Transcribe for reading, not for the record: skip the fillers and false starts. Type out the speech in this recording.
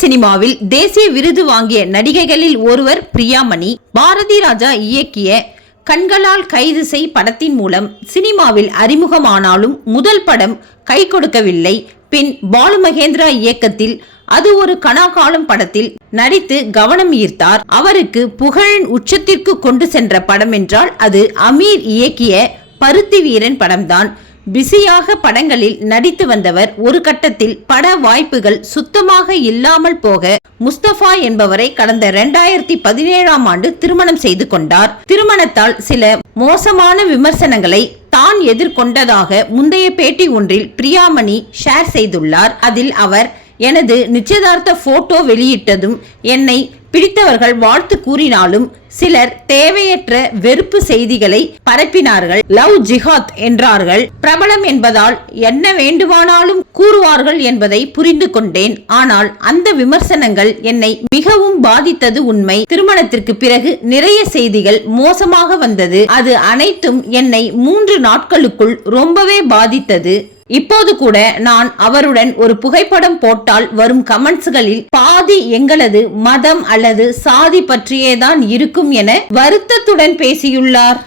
சினிமாவில் தேசிய விருது வாங்கிய நடிகைகளில் ஒருவர் பிரியாமணி. பாரதி ராஜா இயக்கிய கண்களால் கைது செய் படத்தின் மூலம் சினிமாவில் அறிமுகமானாலும் முதல் படம் கை கொடுக்கவில்லை. பின் பாலு மகேந்திரா இயக்கத்தில் அது ஒரு கனாகாலம் படத்தில் நடித்து கவனம் ஈர்த்தார். அவருக்கு புகழின் உச்சத்திற்கு கொண்டு சென்ற படம் என்றால் அது அமீர் இயக்கிய பருத்தி வீரன் படம்தான். பிஸியாக படங்களில் நடித்து வந்தவர் ஒரு கட்டத்தில் பட வாய்ப்புகள் சுத்தமாக இல்லாமல் போக முஸ்தபா என்பவரை கடந்த 2017ஆம் ஆண்டு திருமணம் செய்து கொண்டார். திருமணத்தால் சில மோசமான விமர்சனங்களை தான் எதிர்கொண்டதாக முந்தைய பேட்டி ஒன்றில் பிரியாமணி ஷேர் செய்துள்ளார். அதில் அவர், எனது நிச்சயதார்த்த போட்டோ வெளியிட்டதும் என்னை பிடித்தவர்கள் வாழ்த்து கூறினாலும் சிலர் தேவையற்ற வெறுப்பு செய்திகளை பரப்பினார்கள். லவ் ஜிஹாத் என்றார்கள். பிரபலம் என்பதால் என்ன வேண்டுமானாலும் கூறுவார்கள் என்பதை புரிந்து கொண்டேன். ஆனால் அந்த விமர்சனங்கள் என்னை மிகவும் பாதித்தது உண்மை. திருமணத்திற்கு பிறகு நிறைய செய்திகள் மோசமாக வந்தது. அது அனைத்தும் என்னை 3 நாட்களுக்குள் ரொம்பவே பாதித்தது. இப்போது கூட நான் அவருடன் ஒரு புகைப்படம் போட்டால் வரும் கமெண்ட்ஸ்களில் பாதி எங்களது மதம் அல்லது சாதி பற்றியேதான் இருக்கும் என வருத்தத்துடன் பேசியுள்ளார்.